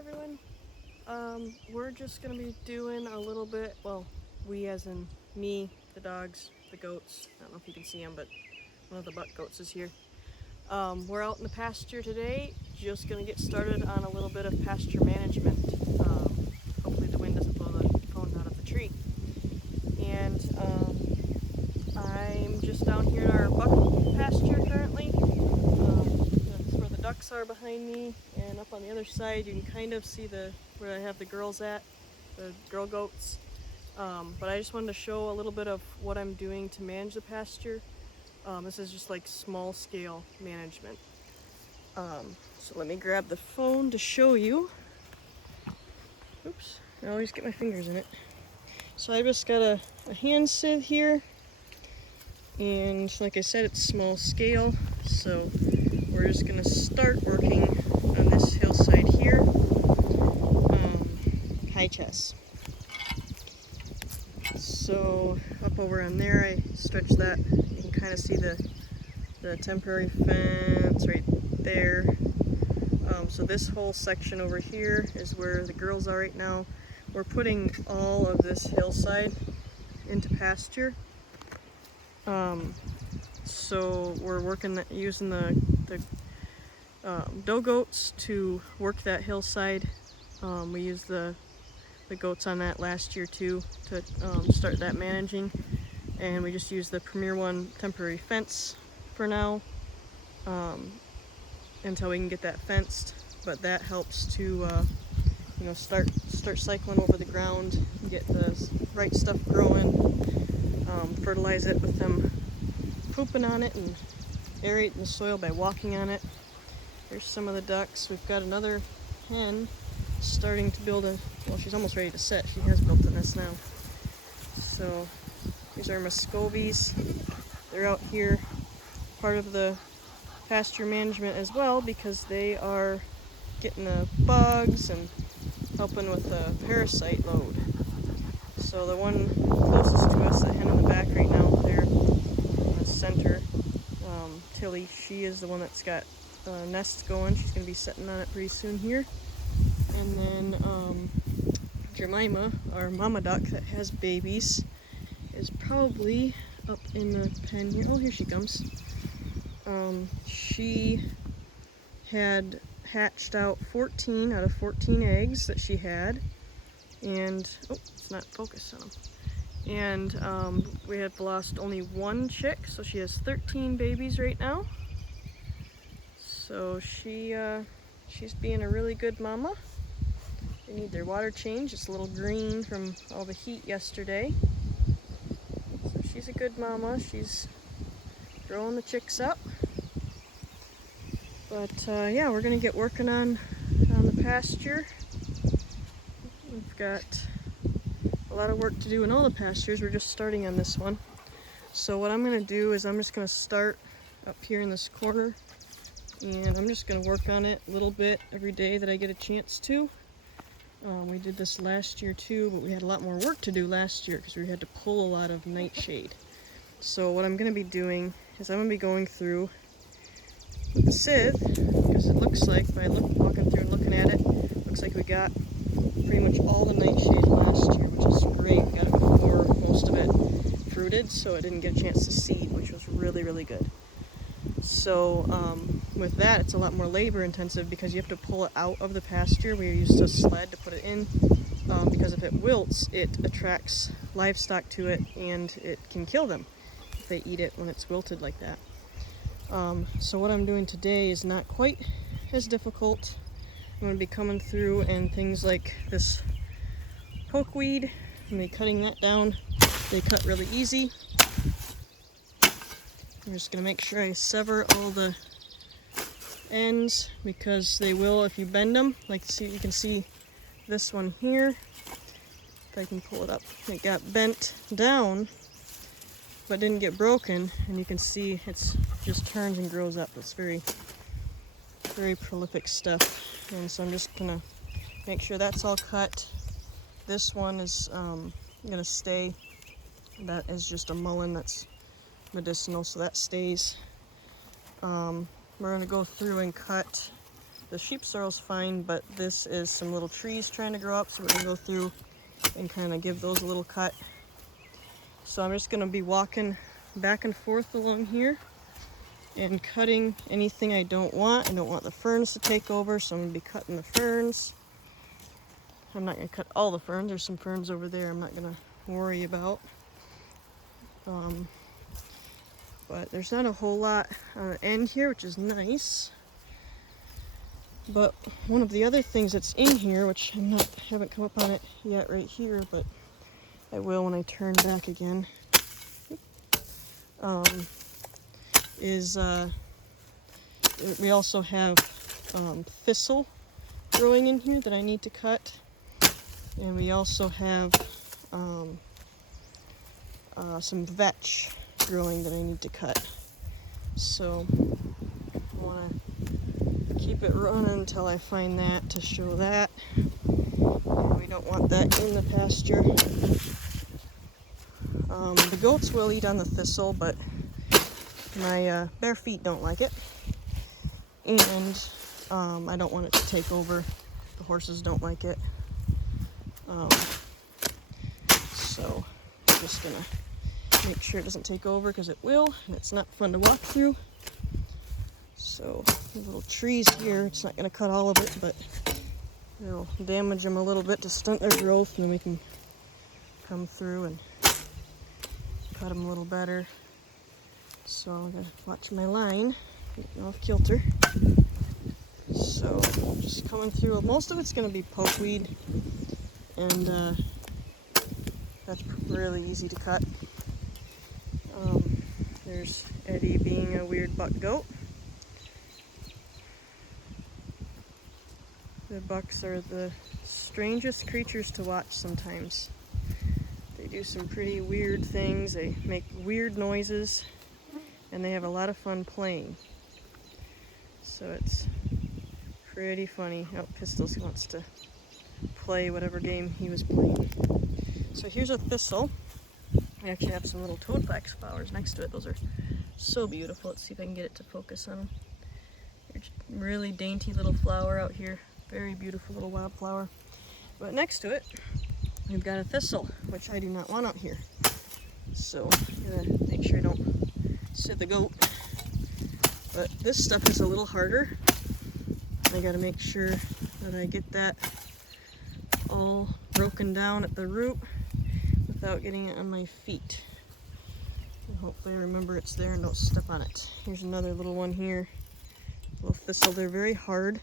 everyone. We're just gonna be doing a little bit, well, we as in me, the dogs, the goats. I don't know if you can see them, but one of the buck goats is here. We're out in the pasture today, just gonna get started on a little bit of pasture management. Hopefully the wind doesn't blow the phone out of the tree. And I'm just down here in our buck pasture currently. That's where the ducks are behind me, and up on the other side you can kind of see where I have the girls at, the girl goats. But I just wanted to show a little bit of what I'm doing to manage the pasture. This is just like small scale management. So let me grab the phone to show you. Oops, I always get my fingers in it. So I just got a hand sieve here, and like I said, it's small scale, so we're just gonna start working on this hillside here. High chest. So up over on there, I stretch that. You can kind of see the temporary fence right there. So this whole section over here is where the girls are right now. We're putting all of this hillside into pasture. So we're using the doe goats to work that hillside. We used the goats on that last year too to start that managing, and we just use the Premier One temporary fence for now until we can get that fenced. But that helps to start cycling over the ground, get the right stuff growing, fertilize it with them pooping on it, and aerate the soil by walking on it. There's some of the ducks. We've got another hen starting to build well, she's almost ready to set. She has built a nest now. So these are Muscovies. They're out here, part of the pasture management as well, because they are getting the bugs and helping with the parasite load. So the one closest to us, the hen in the back right now there in the center, Tilly, she is the one that's got nests going. She's going to be setting on it pretty soon here. And then Jemima, our mama duck that has babies, is probably up in the pen here. Oh, here she comes. She had hatched out 14 out of 14 eggs that she had, and oh, it's not focused on them. And we had lost only one chick, so she has 13 babies right now. So she's being a really good mama. They need their water change. It's a little green from all the heat yesterday. So she's a good mama. She's growing the chicks up. But yeah, we're gonna get working on the pasture. We've got a lot of work to do in all the pastures. We're just starting on this one. So what I'm gonna do is I'm just gonna start up here in this corner, and I'm just gonna work on it a little bit every day that I get a chance to. We did this last year too, but we had a lot more work to do last year because we had to pull a lot of nightshade. So what I'm going to be doing is I'm going to be going through with the sieve, because it looks like, by walking through and looking at it, looks like we got pretty much all the nightshade last year, which is great. We got it before most of it fruited, so it didn't get a chance to seed, which was really, really good. So with that, it's a lot more labor intensive because you have to pull it out of the pasture. We used a sled to put it in, because if it wilts, it attracts livestock to it and it can kill them if they eat it when it's wilted like that. So what I'm doing today is not quite as difficult. I'm going to be coming through, and things like this pokeweed, I'm going to be cutting that down. They cut really easy. I'm just going to make sure I sever all the ends, because they will if you bend them. Like, see, you can see this one here. If I can pull it up, it got bent down but didn't get broken, and you can see it's just turns and grows up. It's very, very prolific stuff. And so I'm just going to make sure that's all cut. This one is going to stay. That is just a mullein that's medicinal, so that stays. We're going to go through and cut the sheep sorrel's fine, but this is some little trees trying to grow up, so we're gonna go through and kind of give those a little cut. So I'm just gonna be walking back and forth along here and cutting anything I don't want. I don't want the ferns to take over, so I'm gonna be cutting the ferns. I'm not gonna cut all the ferns. There's some ferns over there I'm not gonna worry about. But there's not a whole lot on the end here, which is nice. But one of the other things that's in here, which haven't come up on it yet right here, but I will when I turn back again, is we also have thistle growing in here that I need to cut. And we also have some vetch growing that I need to cut. So I want to keep it running until I find that to show that. And we don't want that in the pasture. The goats will eat on the thistle, but my bare feet don't like it. And I don't want it to take over. The horses don't like it. So I'm just gonna make sure it doesn't take over, because it will, and it's not fun to walk through. So the little trees here, it's not gonna cut all of it, but it'll damage them a little bit to stunt their growth, and then we can come through and cut them a little better. So I'm gonna watch my line, getting off kilter. So just coming through, most of it's gonna be pokeweed, and that's really easy to cut. There's Eddie being a weird buck goat. The bucks are the strangest creatures to watch sometimes. They do some pretty weird things, they make weird noises, and they have a lot of fun playing. So it's pretty funny. Oh, Pistols wants to play whatever game he was playing. So here's a thistle. We actually have some little toadflax flowers next to it. Those are so beautiful. Let's see if I can get it to focus on them. There's a really dainty little flower out here. Very beautiful little wildflower. But next to it, we've got a thistle, which I do not want out here. So I'm gonna make sure I don't sit the goat. But this stuff is a little harder. I gotta make sure that I get that all broken down at the root without getting it on my feet. And hopefully I remember it's there and don't step on it. Here's another little one here. Little thistle. They're very hard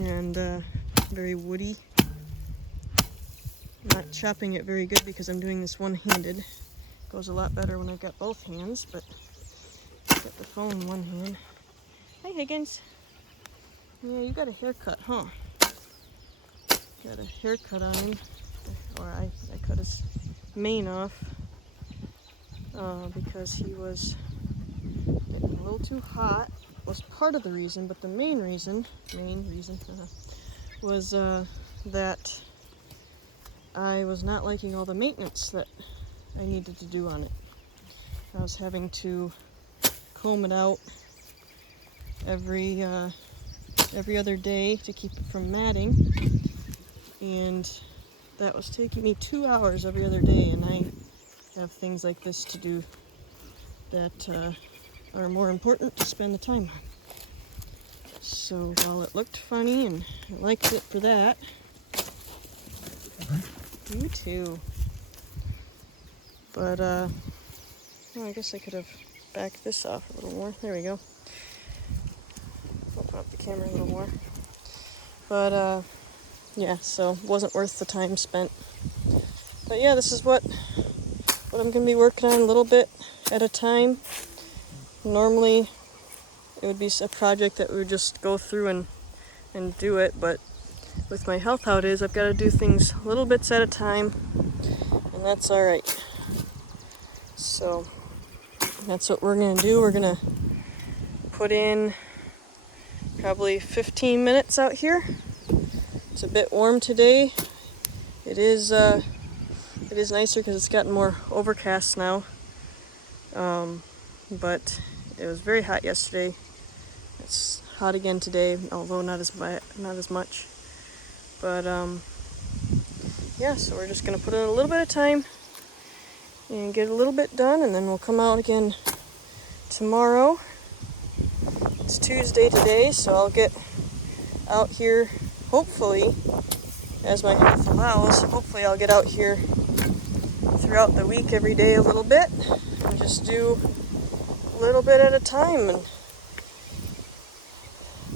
and very woody. I'm not chopping it very good because I'm doing this one-handed. Goes a lot better when I've got both hands, but I've got the phone in one hand. Hi, Higgins. Yeah, you got a haircut, huh? Got a haircut on him. Or I cut his mane off because he was getting a little too hot. Was part of the reason, but the main reason was that I was not liking all the maintenance that I needed to do on it. I was having to comb it out every other day to keep it from matting, and that was taking me 2 hours every other day, and I have things like this to do that are more important to spend the time on. So while it looked funny and I liked it for that, you too. But well, I guess I could have backed this off a little more. There we go. Open up the camera a little more. But yeah, so it wasn't worth the time spent. But yeah, this is what I'm going to be working on a little bit at a time. Normally, it would be a project that we would just go through and do it, but with my health how it is, I've got to do things little bits at a time, and that's alright. So, that's what we're going to do. We're going to put in probably 15 minutes out here. It's a bit warm today. It is nicer because it's gotten more overcast now. But it was very hot yesterday. It's hot again today, although not as much. But yeah, so we're just gonna put in a little bit of time and get a little bit done, and then we'll come out again tomorrow. It's Tuesday today, so I'll get out here, hopefully, as my health allows. Hopefully I'll get out here throughout the week every day a little bit and just do a little bit at a time and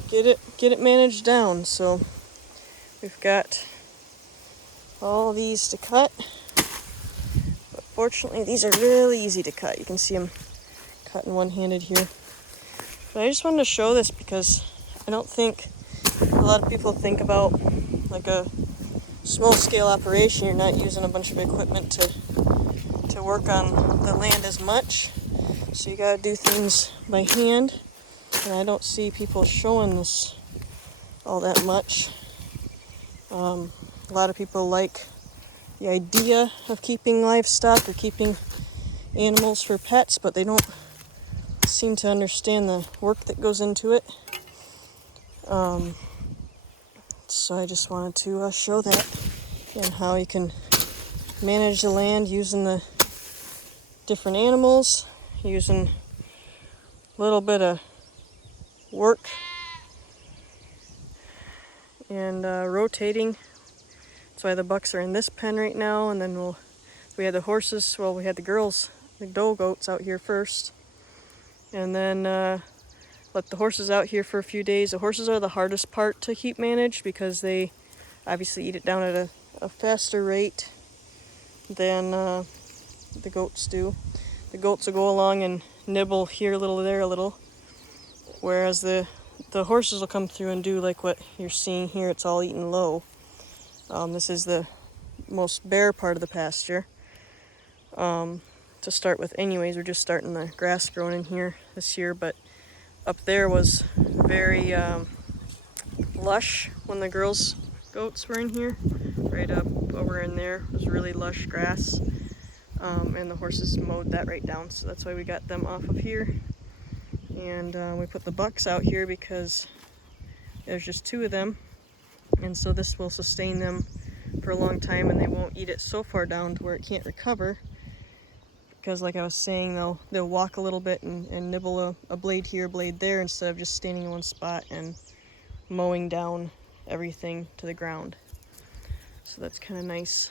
get it managed down. So we've got all these to cut, but fortunately these are really easy to cut. You can see them cutting one-handed here. But I just wanted to show this because I don't think a lot of people think about, like, a small-scale operation. You're not using a bunch of equipment to work on the land as much, so you gotta do things by hand, and I don't see people showing this all that much. A lot of people like the idea of keeping livestock or keeping animals for pets, but they don't seem to understand the work that goes into it. So I just wanted to show that, and how you can manage the land using the different animals, using a little bit of work and rotating. That's why the bucks are in this pen right now, and then we had the horses, well, we had the girls, the doe goats out here first, and then let the horses out here for a few days. The horses are the hardest part to keep managed because they obviously eat it down at a faster rate than the goats do. The goats will go along and nibble here a little, there a little, whereas the horses will come through and do like what you're seeing here. It's all eaten low. This is the most bare part of the pasture to start with anyways. We're just starting the grass growing in here this year, but up there was very lush when the girls' goats were in here. Right up over in there was really lush grass, and the horses mowed that right down, so that's why we got them off of here. And we put the bucks out here because there's just 2 of them, and so this will sustain them for a long time, and they won't eat it so far down to where it can't recover. Because, like I was saying, they'll walk a little bit and nibble a blade here, a blade there, instead of just standing in one spot and mowing down everything to the ground. So that's kind of nice.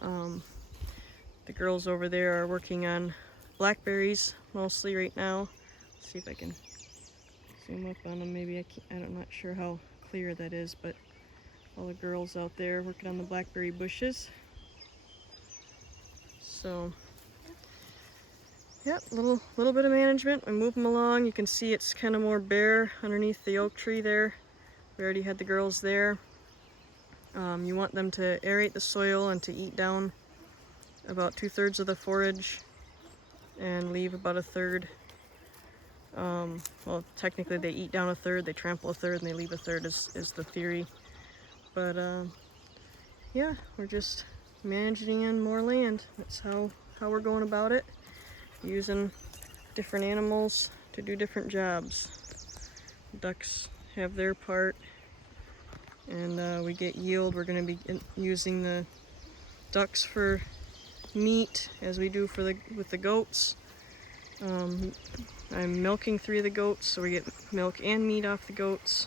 The girls over there are working on blackberries mostly right now. Let's see if I can zoom up on them. Maybe I'm not sure how clear that is, but all the girls out there working on the blackberry bushes. So yeah, little bit of management. We move them along. You can see it's kind of more bare underneath the oak tree there. We already had the girls there. You want them to aerate the soil and to eat down about 2/3 of the forage and leave about 1/3. Well, technically they eat down 1/3, they trample 1/3, and they leave 1/3 is the theory. But yeah, we're just managing in more land. That's how we're going about it. Using different animals to do different jobs. Ducks have their part, and we get yield. We're going to be using the ducks for meat as we do with the goats. I'm milking 3 of the goats, so we get milk and meat off the goats.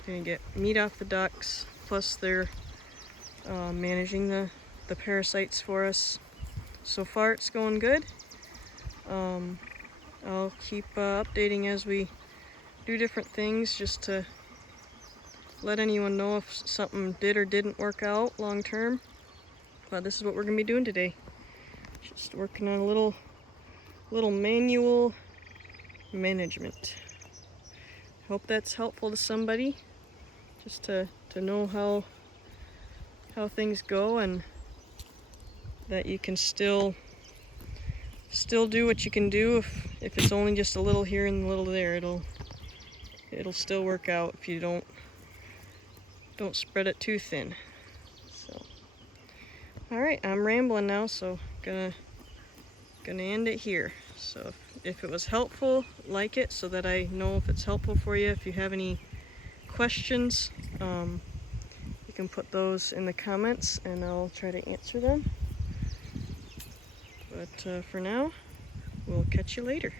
We're going to get meat off the ducks, plus they're managing the parasites for us. So far it's going good. I'll keep updating as we do different things, just to let anyone know if something did or didn't work out long term. But this is what we're going to be doing today. Just working on a little manual management. Hope that's helpful to somebody, just to know how things go, and that you can still do what you can do. If it's only just a little here and a little there, it'll still work out if you don't spread it too thin. So, all right, I'm rambling now, so gonna end it here. So if it was helpful, like it so that I know if it's helpful for you. If you have any questions, you can put those in the comments and I'll try to answer them. But for now, we'll catch you later.